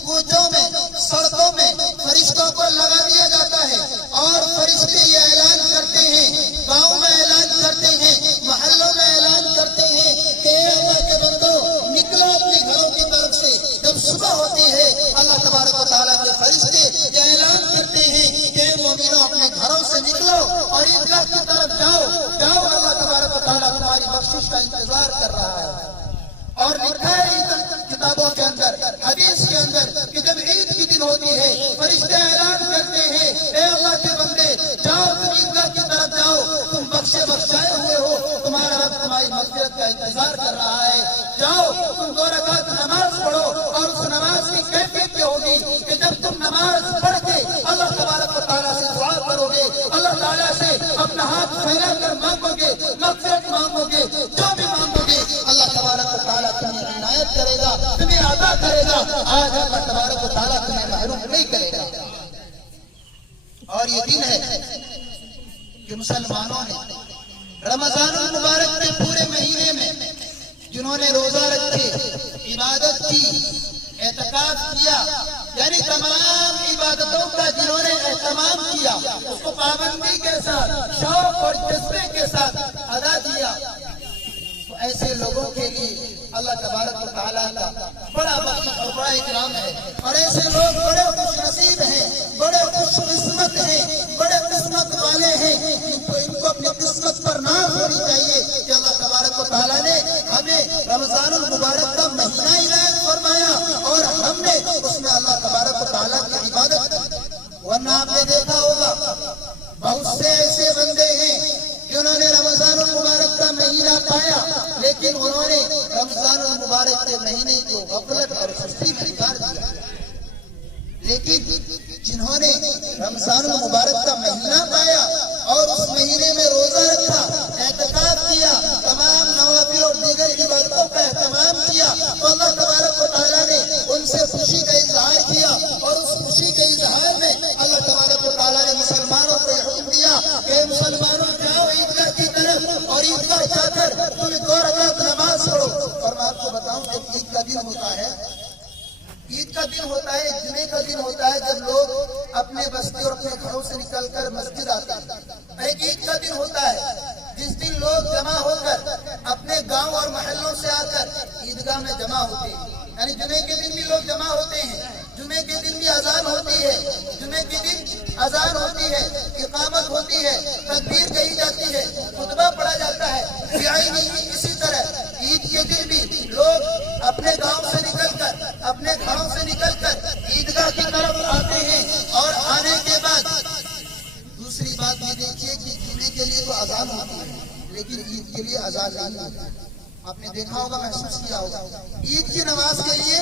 کوچوں میں، سڑکوں میں فرشتوں کو لگا دیا جاتا ہے اور فرشتے یہ اعلان کرتے ہیں، گاؤں میں اعلان کرتے ہیں، محلوں میں اعلان کرتے ہیں کہ اے اللہ کے بندو نکلو اپنے گھروں کی طرف سے۔ جب صبح ہوتی ہے اللہ تبارک و تعالیٰ کے فرشتے یہ اعلان کرتے ہیں کہ اے مومنوں اپنے گھروں سے نکلو اور عیدگاہ کی طرف جاؤ، اللہ تبارک و تعالیٰ تمہاری بخشش کا انتظار کر رہا ہے۔ اور لکھا ہے کتابوں کے اندر، حدیث کے اندر کہ جب عید کی دن ہوتی ہے فرشتے اعلان کرتے ہیں اے اللہ کے بندے جاؤ، تم عیدگاہ کی طرف جاؤ، تم بخشائے ہوئے ہو، تمہارا رب تمہاری مغفرت کا انتظار کر رہا ہے، جاؤ تم 2 رکعت نماز پڑھو۔ اور اس نماز کی کیفیت یہ ہوگی کہ جب تم نماز پڑھ کے اللہ تبارک و تعالیٰ سے دعا کرو گے، اللہ تعالیٰ سے اپنا ہاتھ پھیلا کر مانگو گے، مغفرت مانگو گے، جو بھی مانگو گے اللہ تبارک و تعالیٰ تمہیں عنایت کرے گا، تمہیں عطا کرے گا۔ آج اللہ تبارک و تعالیٰ تمہیں محروم نہیں کرے گا۔ اور یہ دن ہے کہ مسلمانوں نے رمضان المبارک کے پورے مہینے میں جنہوں نے روزہ رکھے، عبادت کی، اعتکاف کیا، یعنی تمام عبادتوں کا جنہوں نے اہتمام کیا، اس کو پابندی کے ساتھ، شوق اور جذبے کے ساتھ ادا کیا، تو ایسے لوگوں کے لیے اللہ تبارک و تعالیٰ کا بڑا بخش اور بڑا اکرام ہے۔ اور ایسے لوگ بڑے خوش نصیب ہیں، بڑے خوش قسمت ہیں، بڑے قسمت والے ہیں، ان کو اپنی قسمت پر ناز ہونی چاہیے کہ اللہ تبارک و تعالیٰ نے ہمیں رمضان المبارک کا مہینہ عنایت فرمایا اور ہم نے اس میں اللہ تبارک و تعالیٰ کی عبادت کی۔ ورنہ آپ نے دیکھا ہوگا بہت سے ایسے بندے ہیں جنہوں نے رمضان المبارک کا مہینہ پایا لیکن انہوں نے رمضان المبارک کے مہینے کو غفلت اور سستی میں گزار دیا۔ لیکن جنہوں نے رمضان المبارک کا مہینہ پایا اور اس مہینے میں روزہ رکھا، اعتکاف کیا، تمام نوافل اور دیگر عبادتوں کا اہتمام کیا، تو اللہ تبارک و تعالیٰ نے ان سے خوشی کا اظہار کیا اور اس خوشی کے اظہار میں اللہ تبارک و تعالیٰ نے مسلمانوں کو حکم دیا کہ مسلمانوں جاؤ عیدگاہ کی طرف اور عیدگاہ جا کر تم 2 رکعت نماز پڑھو۔ اور میں آپ کو بتاؤں کہ عید کا دن ہوتا ہے، عید کا دن ہوتا ہے، جمعے کا دن ہوتا ہے جب لوگ اپنے بستی اور اپنے گھروں سے نکل کر مسجد آتے ہیں۔ ایک عید کا دن ہوتا ہے جس دن لوگ جمع ہو کر اپنے گاؤں اور محلوں سے آ کر عیدگاہ میں جمع ہوتے ہیں، یعنی جمعے کے دن بھی لوگ جمع ہوتے ہیں، جمعے کے دن بھی اذان ہوتی ہے، جمعے کے دن اذان ہوتی ہے، اقامت ہوتی ہے، تکبیر کہی جاتی ہے، خطبہ پڑھا جاتا ہے۔ اسی طرح عید کے دن بھی لوگ اپنے گاؤں سے نکل کر، اپنے گھروں سے نکل کر عیدگاہ کی طرف آتے ہیں اور آنے کے بعد دوسری بات یہ دیکھیے کہ جمعے کے لیے تو اذان ہوتی ہے لیکن عید کے لیے اذان نہیں ہوتی۔ آپ نے دیکھا ہوگا، محسوس کیا ہوگا، عید کی نماز کے لیے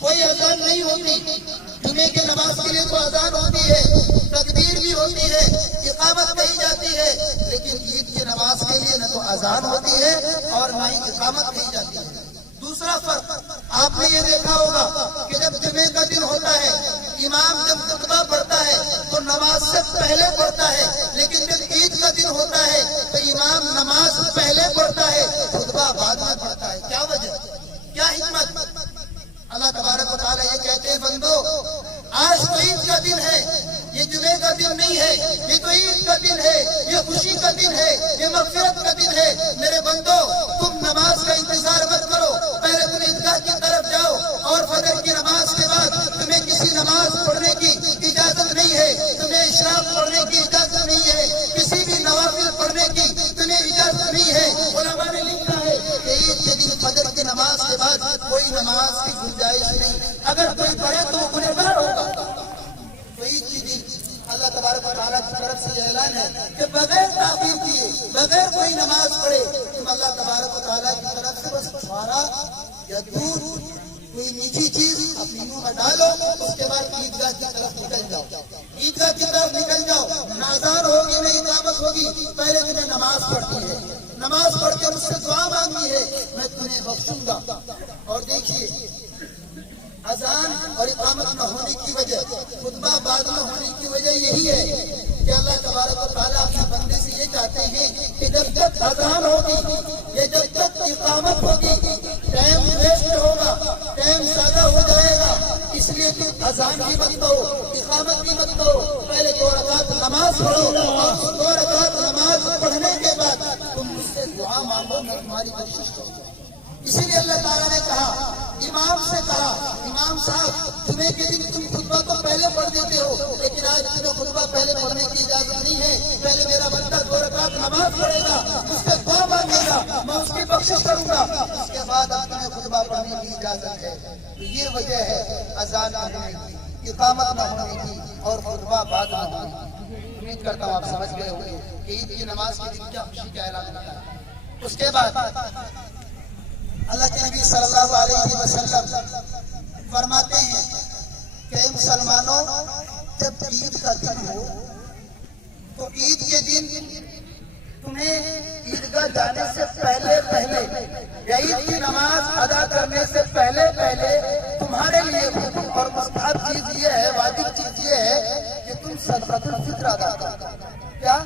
کوئی اذان نہیں ہوتی، جمعے کی نماز کے لیے تو اذان ہوتی ہے، تکبیر بھی ہوتی ہے، اقامت کہی جاتی ہے، لیکن عید کی نماز کے لیے نہ تو اذان ہوتی ہے اور نہ ہی اقامت کہی جاتی ہے۔ دوسرا فرق آپ نے یہ دیکھا ہوگا کہ جب جمعے کا دن ہوتا ہے امام جب خطبہ پڑھتا ہے تو نماز سے پہلے پڑھتا ہے، لیکن جب عید کا دن ہوتا ہے تو امام نماز پہلے پڑھتا ہے، خطبہ بعد میں پڑھتا ہے۔ کیا وجہ، کیا حکمت؟ اللہ تبارک و تعالیٰ یہ کہتے ہیں بندو آج تو عید کا دن ہے، یہ جمعے کا دن نہیں ہے، یہ تو عید کا دن ہے، یہ خوشی کا دن ہے، یہ مغفرت کا دن ہے۔ میرے بندو تم نماز کا انتظار مت کرو، پہلے تم عیدگاہ کی طرف جاؤ اور فجر کی نماز کے بعد تمہیں کسی نماز پڑھنے کی اجازت نہیں ہے، تمہیں اشراق پڑھنے کی اجازت نہیں ہے، کسی بھی نوافل پڑھنے کی تمہیں اجازت نہیں ہے۔ علماء نے لکھا ہے کہ عید کے دن فجر کی نماز کے بعد کوئی نماز کی گنجائش نہیں، اگر کوئی پڑھے تو وہ گنہگار ہوگا۔ تو عید کے دن اللہ تبارک و تعالیٰ کی طرف سے یہ اعلان ہے کہ بغیر تاخیر کیے، بغیر کوئی نماز پڑھے تم اللہ تبارک و تعالیٰ کی طرف سے بس چھوارا یا دودھ، کوئی میٹھی چیز اپنے منہ میں ڈالو، اس کے بعد عیدگاہ کی طرف نکل جاؤ، عیدگاہ کی طرف نکل جاؤ، نہ اذان ہوگی نہ اقامت ہوگی، پہلے تمہیں نماز پڑھنی ہے، نماز پڑھ کے مجھ سے دعا مانگنی ہے، میں تمہیں بخشوں گا۔ اور دیکھیے اذان اور اقامت نہ ہونے کی وجہ، خطبہ بعد میں ہونے کی وجہ یہی ہے کہ اللہ تبارک و تعالیٰ اپنے بندے سے یہ چاہتے ہیں کہ جب تک اذان ہوگی یا جب تک اقامت ہوگی ٹائم ویسٹ ہوگا، ٹائم ضائع ہو جائے گا، اس لیے سے دعا مانگو میں تمہاری بخشش کروں گا۔ اسی لیے اللہ تعالیٰ نے کہا، امام سے کہا، امام صاحب جمعے کے دن تم خطبہ تو پہلے پڑھ دیتے ہو، لیکن آج تمہیں خطبہ پہلے پڑھنے کی اجازت نہیں ہے، پہلے میرا بندہ 2 رکعت نماز پڑھے گا، اس سے دعا مانگے گا، میں اس کی بخشش کروں گا، اس کے بعد اب تمہیں خطبہ پڑھنے کی اجازت ہے۔ یہ وجہ ہے اذان نہ ہونے کی، اقامت نہ ہونے کی اور خطبہ بعد نہ ہونے کی۔ امید کرتا ہوں آپ سمجھ گئے ہوں گے کہ عید کی نماز کے دن کیا خوشی کا اعلان ہوتا ہے۔ اس کے بعد اللہ کے نبی صلی اللہ علیہ وسلم فرماتے ہیں کہ اے مسلمانوں، جب عید کا دن ہو تو عید کے دن تمہیں عیدگاہ جانے سے پہلے یا عید کی نماز ادا کرنے سے پہلے تمہارے لیے اور مستحب چیز یہ ہے، واجب چیز یہ ہے کہ تم صدقۃ الفطر ادا کرو۔ کیا؟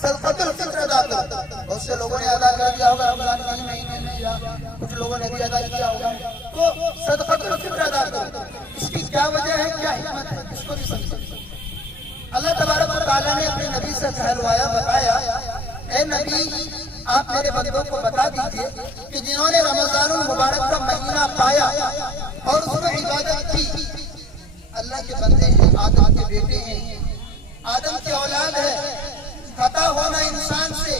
صدقۃ الفطر ادا کرو۔ بہت سے لوگوں نے ادا کر دیا ہوگا رمضان کے مہینے میں، یا کچھ لوگوں نے بھی ادا کیا ہوگا، تو صدقۃ الفطر ادا کرو۔ اس کی کیا وجہ ہے، کیا حکمت ہے، اس کو بھی سمجھو۔ اللہ تبارک و تعالیٰ نے اپنے نبی سے کہلوایا، بتایا، اے نبی آپ میرے بندوں کو بتا دیجئے کہ جنہوں نے رمضان المبارک کا مہینہ پایا اور اس میں عبادت کی، اللہ کے بندے ہیں، آدم کے بیٹے ہیں، آدم کی اولاد ہے، خطا ہونا انسان سے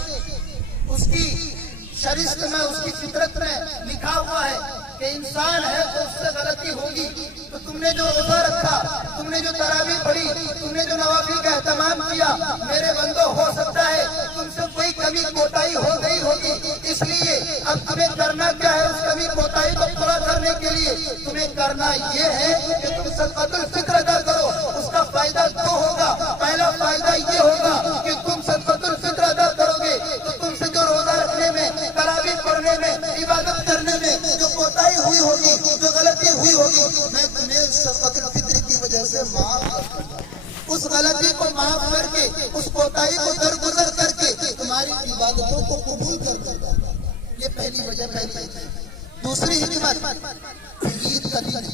اس کی شریعت میں، اس کی فطرت میں لکھا ہوا ہے کہ انسان ہے تو اس سے غلطی ہوگی۔ تو تم نے جو روزہ رکھا، تم نے جو تراویح پڑھی، تم نے جو نوافل کا اہتمام کیا، میرے بندوں ہو سکتا ہے تم سے کوئی کمی کوتاہی ہو گئی ہوگی، اس لیے اب تمہیں کرنا کیا ہے، اس کمی کوتاہی کو پورا کرنے کے لیے تمہیں کرنا یہ ہے کہ تم صدقۃ الفطر ادا کرو۔ اس کا فائدہ دو ہوگا۔ پہلا فائدہ یہ ہوگا کہ تم صدقۃ الفطر ادا کرو گے تو تم سے جو روزہ رکھنے میں، تراویح پڑھنے میں، عبادت کرنے میں جو کوتاہی ہوئی ہوگی، جو غلطی ہوئی ہوگی، میں تمہیں صدقۃ الفطر کی وجہ سے معاف کر دوں گا۔ اس غلطی کو معاف کر کے، اس کوتاہی کو درگزر کر کے تمہاری عبادتوں کو قبول کر دوں گا۔ یہ پہلی وجہ ہے۔ دوسری حکمت، عید کا دن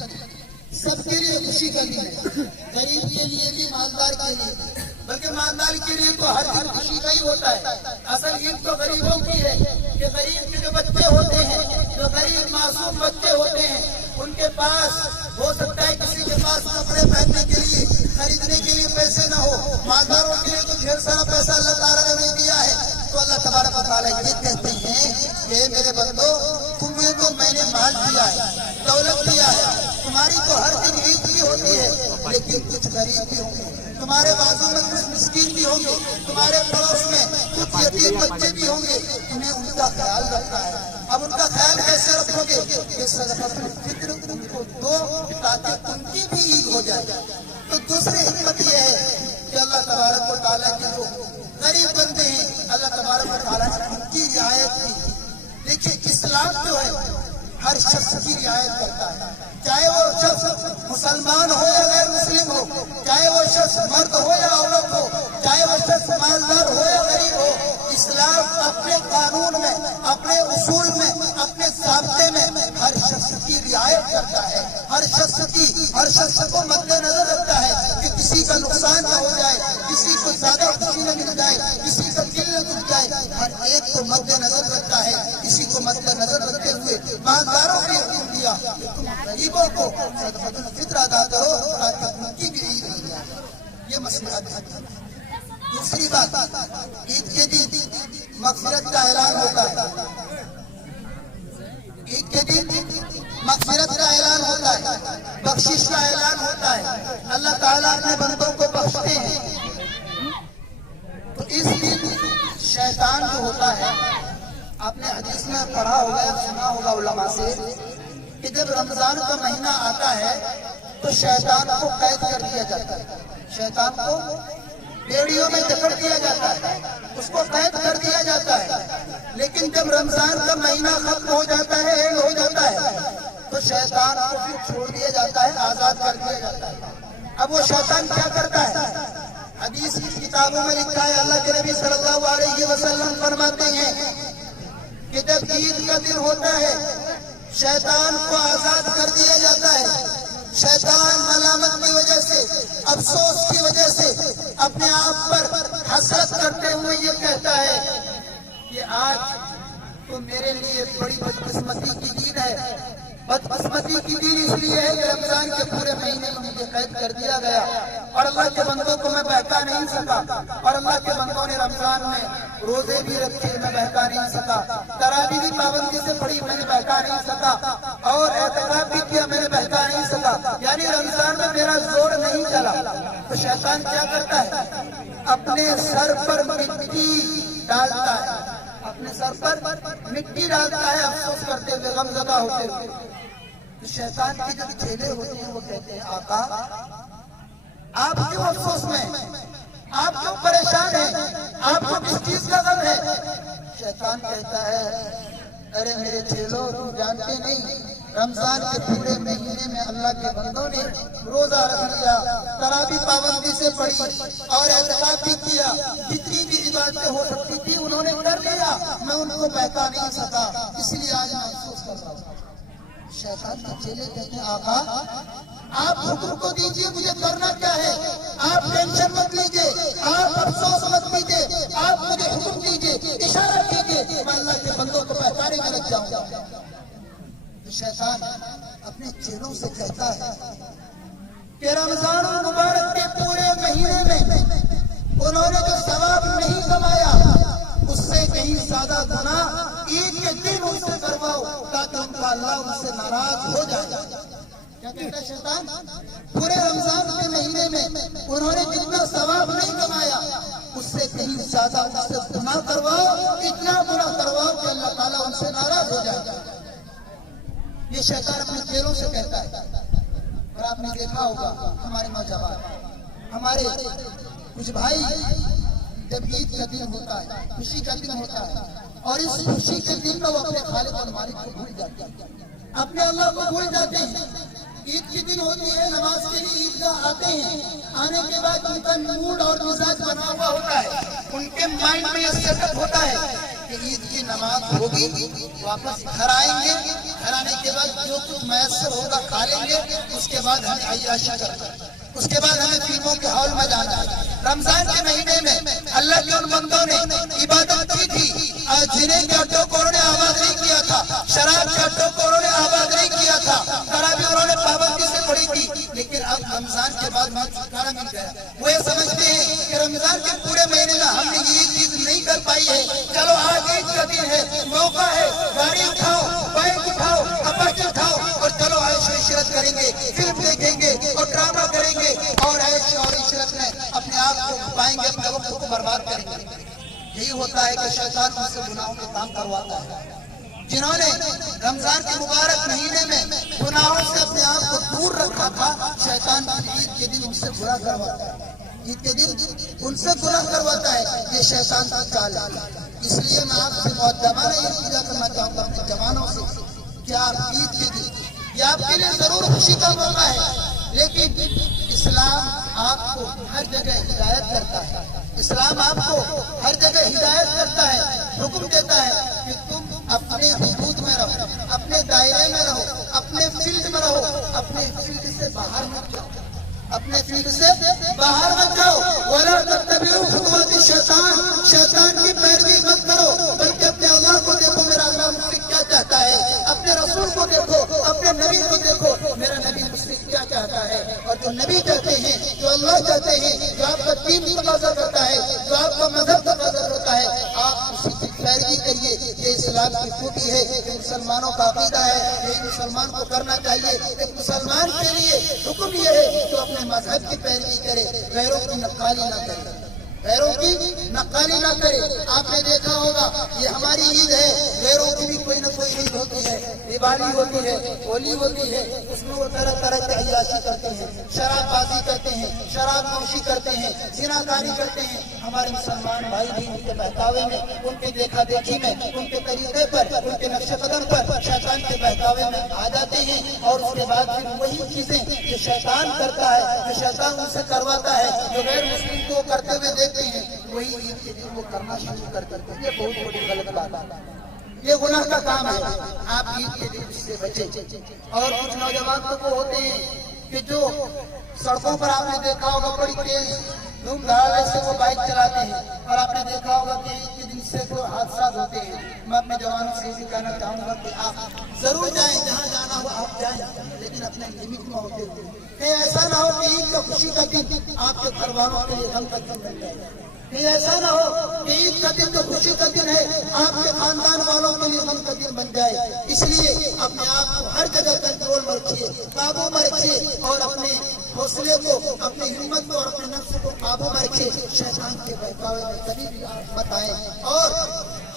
سب کے لیے خوشی کا دن ہے، غریب کے لیے بھی، مالدار کے لیے بھی، بلکہ مالدار کے لیے تو ہر دن خوشی کا ہی ہوتا ہے۔ اصل عید تو غریبوں کی ہے کہ غریب کے جو بچے ہوتے ہیں، جو غریب معصوم بچے ہوتے ہیں، ان کے پاس ہو سکتا ہے کسی کے پاس کپڑے پہننے کے لیے، خریدنے کے لیے پیسے نہ ہو۔ مالداروں کے لیے تو ڈھیر سارا پیسہ اللہ تعالیٰ نے انہیں دیا ہے۔ تو اللہ تبارک و تعالیٰ یہ کہتے ہیں کہ میرے بندو، تمہیں تو میں نے مال دیا ہے، دولت دیا ہے، تمہاری تو ہر دن عید بھی ہوتی ہے، لیکن کچھ غریب بھی ہوں گے، تمہارے بازو میں کچھ مسکین بھی ہوں گے، تمہارے پڑوس میں کچھ یتیم بچے بھی ہوں گے، تمہیں ان کا خیال رکھنا ہے۔ اب ان کا خیال کیسے رکھو گے؟ کہ صدقۃ الفطر ان کو دو تاکہ ان کی بھی عید ہو جائے۔ تو دوسری حکمت یہ ہے کہ اللہ تبارک و تعالیٰ کے جو غریب بندے ہیں، اللہ تبارک و تعالیٰ نے ان کی رعایت کی۔ دیکھیے اسلام جو ہے ہر شخص کی رعایت کرتا ہے، چاہے وہ شخص مسلمان ہو یا غیر مسلم ہو، چاہے وہ شخص مرد ہو یا عورت ہو، چاہے وہ شخص مالدار ہو یا غریب ہو۔ اسلام اپنے قانون میں، اپنے اصول میں، اپنے ضابطے میں ہر شخص کی رعایت کرتا ہے، ہر شخص کو مد نظر رکھتا ہے کہ کسی کا نقصان نہ ہو جائے، کسی کو زیادہ خوشی نہ مل جائے، کسی کا دل نہ دکھ جائے، ہر ایک کو مد نظر رکھتا ہے۔ اسی کو مد نظر رکھتے ہوئے مالداروں کو حکم دیا کہ تم غریبوں کو صدقۃ الفطر ادا کرو تاکہ ان کی بھی عید ہو جائے۔ یہ مصلحت ہے۔ دوسری بات، عید کے دن مغفرت کا اعلان ہوتا ہے۔ عید کے دن مغفرت کا اعلان ہوتا ہے، بخشش کا اعلان ہوتا ہے، اللہ تعالیٰ اپنے بندوں کو بخشتے ہیں۔ تو اس دن شیطان جو ہوتا ہے، آپ نے حدیث میں پڑھا ہوگا یا سنا ہوگا علماء سے کہ جب رمضان کا مہینہ آتا ہے تو شیطان کو قید کر دیا جاتا ہے، شیطان کو بیڑیوں میں جکڑ دیا جاتا ہے، اس کو قید کر دیا جاتا ہے۔ لیکن جب رمضان کا مہینہ ختم ہو جاتا ہے، اینڈ ہو جاتا ہے، تو شیطان کو پھر چھوڑ دیا جاتا ہے، آزاد کر دیا جاتا ہے۔ اب وہ شیطان کیا کرتا ہے؟ حدیث کی کتابوں میں لکھا ہے، اللہ کے نبی صلی اللہ علیہ وسلم فرماتے ہیں کہ جب عید کا دن ہوتا ہے شیطان کو آزاد کر دیا جاتا ہے۔ شیطان ملامت کی وجہ سے، افسوس کی وجہ سے اپنے آپ پر حسرت کرتے ہوئے یہ کہتا ہے کہ آج تو میرے لیے بڑی بدقسمتی کی دین ہے۔ بدقسمتی کی دین اس لیے ہے کہ رمضان کے پورے مہینے میں مجھے قید کر دیا گیا اور اللہ کے بندوں کو میں بہکا نہیں سکا، اور اللہ کے بندوں نے رمضان میں روزے بھی رکھے، میں بہکا نہیں سکا، تراویح بھی پابندی سے پڑھی، میں نے بہکا نہیں سکا، اور اعتکاف بھی کیا، میں نے بہکا نہیں سکا، یعنی رمضان میں میرا زور نہیں چلا۔ تو شیطان کیا کرتا ہے؟ اپنے سر پر مٹی ڈالتا ہے، اپنے سر پر مٹی ڈالتا ہے، افسوس کرتے ہوئے، غم زدہ ہوتے ہوئے۔ تو شیطان کے جو چیلے ہوتے ہیں وہ کہتے ہیں آقا آپ کیوں افسوس میں، آپ کیوں پریشان ہیں، آپ کو کس چیز کا غم ہے؟ شیطان کہتا ہے ارے میرے چیلوں تم جانتے نہیں، رمضان کے پورے مہینے میں اللہ کے بندوں نے روزہ رکھ لیا، تراویح پابندی سے پڑھی اور اعتکاف بھی کیا، جتنی بھی عبادتیں ہو سکتی تھی انہوں نے کر لیا، میں ان کو بہکا نہیں سکا، اس لیے آج میں افسوس کر رہا ہوں۔ شیطان کے چیلے کہتے ہیں آقا آپ حکم کو دیجئے، مجھے کرنا کیا ہے، آپ ٹینشن مت لیجئے، آپ افسوس مت کیجئے، آپ مجھے حکم دیجئے، اشارہ کیجئے، میں اللہ کے بندوں کو بہکانے میں لگ جاؤں گا۔ شیطان اپنے چیلوں سے کہتا ہے کہ رمضان المبارک کے پورے مہینے میں انہوں نے جو ثواب نہیں کمایا اس سے کہیں زیادہ گناہ عید کے دن ان سے کرواؤ تاکہ ان کا اللہ ان سے ناراض ہو جائے۔ کیا کہتا ہے شیطان؟ پورے رمضان کے مہینے میں انہوں نے جتنا ثواب نہیں کمایا اس سے کہیں زیادہ ان سے گناہ کرواؤ، اتنا گناہ کرواؤ کہ اللہ تعالیٰ ان سے ناراض ہو جائے۔ یہ شیطان اپنے چیلوں سے کہتا ہے۔ اور آپ نے دیکھا ہوگا ہمارے نوجوان، ہمارے کچھ بھائی جب عید کا دن ہوتا ہے، خوشی کا دن ہوتا ہے، اور اس خوشی کے دن میں وہ اپنے خالق اور مالک کو بھول جاتے ہیں، اپنے اللہ کو بھول جاتے ہیں۔ عید کے دن ہوتی ہے، نماز کے لیے عیدگاہ آتے ہیں، آنے کے بعد ان کا موڈ اور مزاج بنا ہوا ہوتا ہے، ان کے مائنڈ میں یہ سیٹ اپ ہوتا ہے کہ عید کی نماز ہوگی، واپس گھر آئیں گے، گھر آنے کے بعد جو کچھ میسر ہوگا کھا لیں گے، اس کے بعد ہمیں عیاشی کرنا ہے، اس کے بعد ہمیں فلموں کے ہال میں جانا ہے۔ رمضان کے مہینے میں اللہ کے ان بندوں نے عبادت کی تھی، جنہیں کے اڈوں کو انہوں نے آباد نہیں کیا تھا، شراب کے اڈوں کو انہوں نے آباد نہیں کیا تھا، تراویح انہوں نے پابندی سے پڑھی تھی، لیکن اب رمضان کے بعد میں چھٹکارا مل گیا۔ وہ یہ سمجھتے ہیں کہ رمضان کے پورے مہینے میں ہم نے یہ چیز نہیں کر پائی ہے، چلو آج عید کا دن ہے، موقع ہے، گاڑی اٹھاؤ، بائک اٹھاؤ، اپاچی اٹھاؤ اور چلو عیش و عشرت کریں گے، فلم دیکھیں گے اور ڈرامہ کریں گے اور عیش اور عشرت میں اپنے آپ کو پائیں گے، اپنے وقت کو برباد کریں گے۔ یہی ہوتا ہے کہ شیطان ہم سے گناہوں کے کام کرواتا ہے۔ جنہوں نے رمضان کے مبارک مہینے میں گناہوں سے اپنے آپ کو دور رکھا تھا، شیطان عید کے دن ان سے برا کرواتا ہے، عید کے دن ان سے گناہ کرواتا ہے۔ یہ شیطان کی چال ہے۔ اس لیے میں آپ سے معتمانہ یہ پوجا کرنا چاہوں گا اپنے جوانوں سے کہ آپ عید کے دن یہ آپ کے لیے ضرور خوشی کا موقع ہے، لیکن اسلام آپ کو ہر جگہ ہدایت کرتا ہے، اسلام آپ کو ہر جگہ ہدایت کرتا ہے، حکم دیتا ہے کہ تم اپنے حدود میں رہو، اپنے دائرے میں رہو، اپنے فیلڈ میں رہو، اپنے فیلڈ سے باہر مت جاؤ، اپنے فیلڈ سے باہر مت جاؤ۔ وَلَا تَتَّبِعُوا خُطُوَاتِ الشَّيْطَانِ، شیطان کی پیروی مت کرو، بلکہ اپنے اللہ کو دیکھو میرا اللہ مجھ سے کیا چاہتا ہے، اپنے رسول کو دیکھو، اپنے نبی کو دیکھو میرا نبی مجھ سے کیا چاہتا ہے۔ اور جو نبی چاہتے ہیں، جو اللہ چاہتے ہیں، جو آپ کا دین تقاضا کرتا ہے، جو آپ کا مذہب تقاضا کرتا ہے، آپ اسی کی پیروی کریے۔ یہ اسلام کی خوبی ہے، یہ مسلمانوں کا عقیدہ ہے، یہ مسلمان کو کرنا چاہیے۔ ایک مسلمان کے لیے حکم یہ ہے تو اپنے مذہب کی پیروی کرے، غیروں کی نقالی نہ کرے، غیروں کی نقالی نہ کرے۔ آپ نے دیکھا ہوگا یہ ہماری عید ہے، غیروں کی بھی کوئی نہ کوئی عید ہوتی ہے، دیوالی ہوتی ہے، ہولی ہوتی ہے، اس میں وہ طرح طرح کی عیاشی کرتے ہیں، شراب بازی کرتے ہیں، شراب نوشی کرتے ہیں، زنا کاری کرتے ہیں۔ ہمارے مسلمان بھائی بھی ان کے بہکاوے میں، ان کے دیکھا دیکھی میں، ان کے طریقے پر، ان کے نقش قدم پر شیطان کے بہکاوے میں آ جاتے ہیں، اور اس کے بعد پھر وہی چیزیں جو شیطان کرتا ہے، جو شیطان ان سے کرواتا ہے، جو غیر مسلم کو کرتے ہوئے دیکھتے ہیں، وہی عید کے دن وہ کرنا شروع کر دیتے ہیں۔ یہ بہت بڑی غلط بات ہے، یہ گناہ کا کام ہے۔ آپ عید کے دن اس سے بچیں۔ اور کچھ نوجوان تو وہ ہوتے ہیں کہ جو سڑکوں پر آپ نے دیکھا ہوگا بڑی تیز دھوم دھڑاکے سے وہ بائک چلاتے ہیں، اور آپ نے دیکھا ہوگا کہ عید کے دن سے کوئی حادثات ہوتے ہیں۔ میں اپنے جوانوں سے یہ کہنا چاہوں گا کہ آپ ضرور جائیں، جہاں جانا ہو آپ جائیں، لیکن اپنے لمٹ میں ہوتے ہوئے کہیں ایسا نہ ہو کہ عید کا خوشی کا دن آپ کے گھر والوں کے لیے غم کا دن بن جائے، کہیں ایسا نہ ہو کہ عید کا دن جو خوشی کا دن ہے آپ کے خاندان والوں کے لیے غم کا دن بن جائے۔ اس لیے اپنے آپ کو ہر جگہ کنٹرول میں رکھیے، قابو میں رکھیے، اور اپنے حوصلے کو، اپنی ہمت کو اور اپنے نفس کو قابو میں رکھیے۔ شیطان کے بہکاوے میں کبھی بھی آپ مت آئیں اور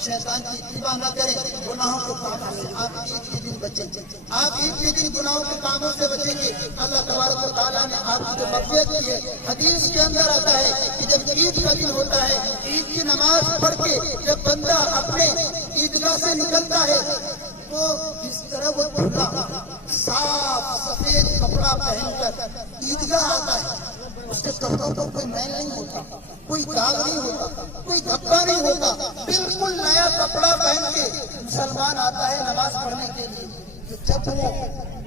شیطان کی اتباع نہ کریں، گناہوں کے کاموں سے آپ عید کے دن بچیں گے، آپ عید کے دن گناہوں کے کاموں سے بچیں گے۔ اللہ تبارک و تعالیٰ نے آپ کی جو مغفرت کی ہے، حدیث کے اندر آتا ہے کہ جب عید کا دن ہوتا ہے، عید کی نماز پڑھ کے جب بندہ اپنے عیدگاہ سے نکلتا ہے تو جس طرح وہ بندہ صاف سفید کپڑا پہن کر عیدگاہ آتا ہے، اس کے کپڑوں پر کوئی میل نہیں ہوتا، کوئی داغ نہیں ہوتا، کوئی دھبا نہیں ہوتا، بالکل نیا کپڑا پہن کے مسلمان آتا ہے نماز پڑھنے کے لیے۔ جب وہ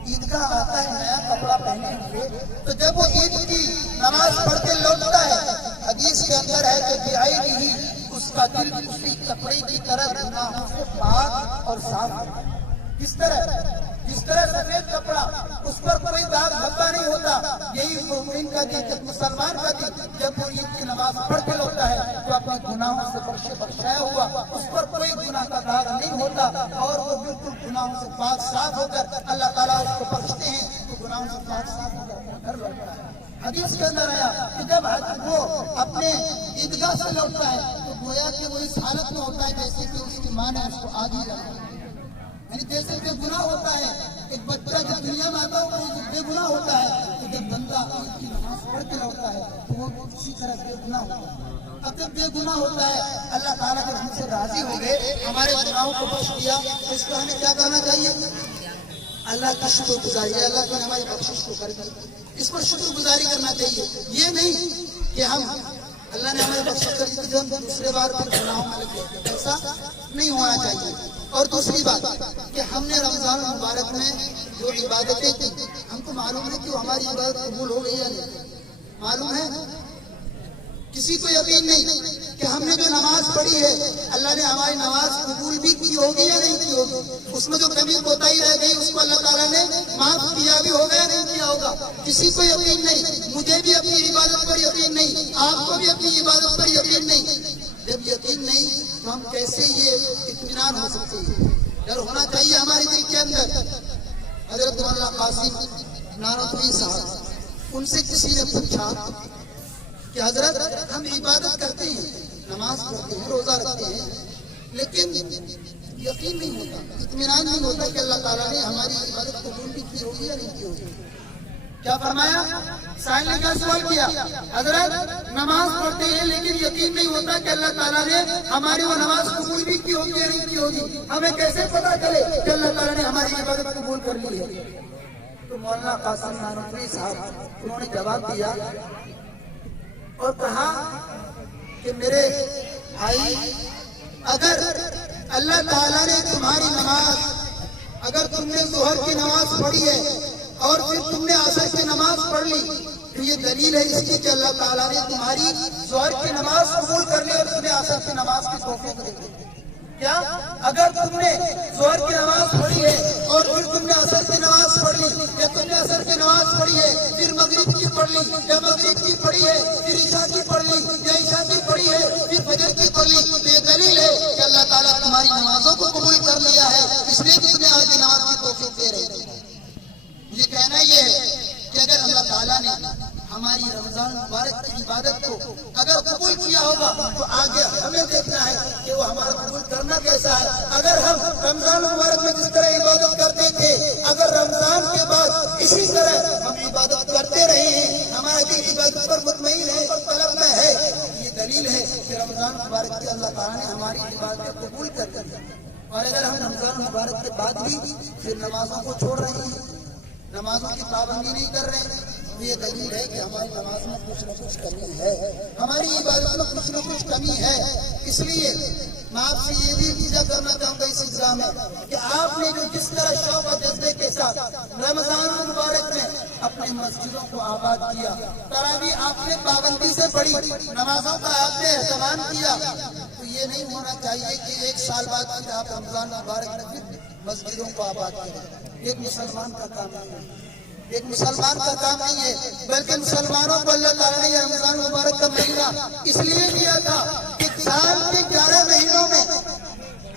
عیدگاہ آتا ہے نیا کپڑا پہنے ہوئے، تو جب وہ عید کی نماز پڑھ کے لوٹتا ہے، حدیث کے اندر ہے کہ بیائی ہی اس کا دل اسی کپڑے کی طرح گناہوں سے پاک اور صاف ہے۔ جس طرح سفید کپڑا اس پر کوئی داغ دھبا نہیں ہوتا، یہی مومن کا دن، مسلمان کا دن، جب وہ عید کی نماز پڑھ کے لوٹتا ہے تو اپنے گناہوں سے بخشایا ہوا، اس پر کوئی گناہ کا داغ نہیں ہوتا، اور وہ بالکل گناہوں سے پاک صاف ہو کر اللہ تعالیٰ اس کو بخشتے ہیں، تو گناہوں سے پاک صاف ہو کر گھر لوٹتا ہے۔ حدیث کے اندر آیا کہ جب وہ اپنے عیدگاہ سے لوٹتا ہے تو گویا کہ وہ اس حالت میں ہوتا ہے جیسے کہ اس کی ماں نے اس کو آگ ہی رکھا، یعنی جیسے بے گناہ ہوتا ہے ایک بچہ جب دنیا میں آتا ہے وہ بے گناہ ہوتا ہے، تو جب بندہ عید کی نماز پڑھ کے لوٹتا ہے تو وہ اسی طرح بے گناہ ہوتا ہے۔ اب جب بے گناہ ہوتا ہے، اللہ تعالیٰ جب ہم سے راضی ہو گئے، ہمارے گناہوں کو بخش دیا، تو اس کو ہمیں کیا کرنا چاہیے؟ اللہ کی شکر گزاری، اللہ کی ہماری بخشش کو کر اس پر شکر گزاری کرنا چاہیے۔ یہ نہیں کہ ہم اللہ نے ہمیں بخشش کر دی ہم دوسرے بار پھر گناہوں میں لگ گئے، ایسا نہیں ہونا چاہیے۔ اور دوسری بات کہ ہم نے رمضان المبارک میں جو عبادتیں کی، ہم کو معلوم ہے کہ ہماری عبادت قبول ہو گئی یا نہیں، معلوم ہے؟ کسی کو یقین نہیں کہ ہم نے جو نماز پڑھی ہے اللہ نے ہماری نماز قبول بھی کی ہوگی یا نہیں کی ہوگی، اس میں جو کمی کوتاہی رہ گئی اس کو اللہ تعالیٰ نے معاف کیا بھی ہوگا یا نہیں کیا ہوگا، کسی کو یقین نہیں۔ مجھے بھی اپنی عبادت پر یقین نہیں، آپ کو بھی اپنی عبادت پر یقین نہیں۔ جب یقین نہیں تو ہم کیسے یہ اطمینان ہو سکتے ہیں؟ ڈر ہونا چاہیے ہمارے دل کے اندر۔ حضرت مولانا قاسم نانوتوی صاحب، ان سے کسی نے پوچھا کہ حضرت ہم عبادت کرتے ہیں، نماز پڑھتے ہیں، روزہ رکھتے ہیں، لیکن یقین نہیں ہوتا، اطمینان نہیں ہوتا کہ اللہ تعالیٰ نے ہماری عبادت قبول بھی کی ہوگی یا نہیں کی ہوگی۔ کیا فرمایا؟ سائل نے کیا سوال کیا؟ حضرت نماز پڑھتے ہیں لیکن یقین نہیں ہوتا کہ اللہ تعالیٰ نے ہماری وہ نماز قبول بھی کی ہوگی یا نہیں کی ہوگی، ہمیں کیسے پتا چلے کہ اللہ تعالیٰ نے ہماری عبادت قبول کر لی ہے؟ تو مولانا قاسم نانوتوی صاحب انہوں نے جواب دیا اور کہا کہ میرے بھائی، اگر اللہ تعالیٰ نے تمہاری نماز، اگر تم نے ظہر کی نماز پڑھی ہے اور پھر تم نے عصر کی نماز پڑھ لی، تو یہ دلیل ہے اس کی کہ اللہ تعالیٰ نے تمہاری ظہر کی نماز قبول کر لی اور تمہیں عصر کی نماز کی توفیق دے دی۔ کیا اگر تم نے ظہر کی نماز پڑھی ہے اور پھر تم نے عصر کی نماز پڑھ لی، یا تم نے عصر کی نماز پڑھی ہے پھر مغرب کی پڑھ لی، یا مغرب کی پڑھی ہے پھر عشاء کی پڑھ لی، یا عشاء کی پڑھی ہے پھر فجر کی پڑھ لی، تو یہ دلیل ہے کہ اللہ تعالیٰ تمہاری نمازوں کو قبول کر لیا ہے، اس لیے کہ تمہیں آج کی نماز کی توفیق دے رہے ہیں۔ یہ کہنا یہ ہے کہ اگر اللہ تعالیٰ نے ہماری رمضان مبارک کی عبادت کو اگر قبول کیا ہوگا تو آگے ہمیں دیکھنا ہے کہ وہ ہمارا قبول کرنا کیسا ہے۔ اگر ہم رمضان مبارک میں جس طرح عبادت کرتے تھے، اگر رمضان کے بعد اسی طرح ہم عبادت کرتے رہے ہیں، ہمارا دل عبادت پر مطمئن ہے اور طلب میں ہے، یہ دلیل ہے کہ رمضان مبارک کی اللہ تعالیٰ نے ہماری عبادت قبول کر دی۔ اور اگر ہم رمضان مبارک کے بعد بھی پھر نمازوں کو چھوڑ رہے ہیں، نمازوں کی پابندی نہیں کر رہے ہیں، تو یہ دلیل ہے کہ ہماری نماز میں کچھ نہ کچھ کمی ہے، ہماری عبادت میں کچھ نہ کچھ کمی ہے۔ اس لیے میں آپ سے یہ بھی التجا کرنا چاہوں گا اس اجزاء میں کہ آپ نے جو جس طرح شوق و جذبے کے ساتھ رمضان مبارک میں اپنی مسجدوں کو آباد کیا، تراویح آپ نے پابندی سے پڑھی، نمازوں کا آپ نے اہتمام کیا، تو یہ نہیں ہونا چاہیے کہ ایک سال بعد پھر آپ رمضان مبارک میں پھر مسجدوں کو آباد کریں. ایک مسلمان کا کام نہیں ہے, ایک مسلمان کا کام نہیں ہے, بلکہ مسلمانوں کو اللہ تعالیٰ نے رمضان مبارک کا مہینہ اس لیے دیا تھا کہ سال کے 11 مہینوں میں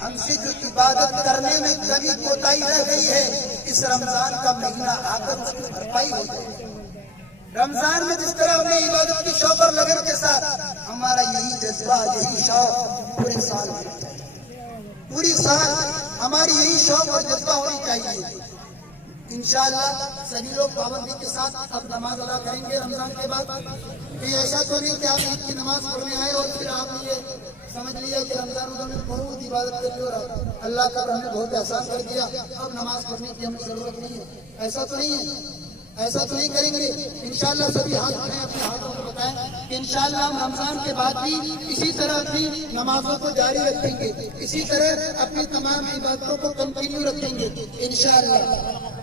ہم سے جو عبادت کرنے میں کبھی کوتاہی رہ گئی ہے, اس رمضان کا مہینہ آ کر اس کی بھرپائی ہو جائے. رمضان میں جس طرح ہمیں عبادت کی شوق اور لگن کے ساتھ ہمارا یہی جذبہ, یہی شوق پورے سال ہونا چاہیے. پوری سال ہماری یہی شوق اور جذبہ ہونی چاہیے. انشاءاللہ سبھی لوگ پابندی کے ساتھ اب نماز ادا کریں گے رمضان کے بعد. کہ ایسا تو نہیں کہ آپ عید کی نماز پڑھنے آئے اور پھر آپ نے یہ سمجھ لیا کہ رمضان میں بہت عبادت کر لی اور اللہ تعالیٰ نے بہت احسان کر دیا, اب نماز پڑھنے کی ہمیں ضرورت نہیں ہے. ایسا تو نہیں ہے, ایسا تو نہیں کریں گے. انشاءاللہ سبھی ہاتھ اٹھائیں, اپنے ہاتھوں کو بتائیں کہ انشاءاللہ ہم رمضان کے بعد بھی اسی طرح اپنی نمازوں کو جاری رکھیں گے, اسی طرح اپنی تمام عبادتوں کو کنٹینیو رکھیں گے انشاءاللہ.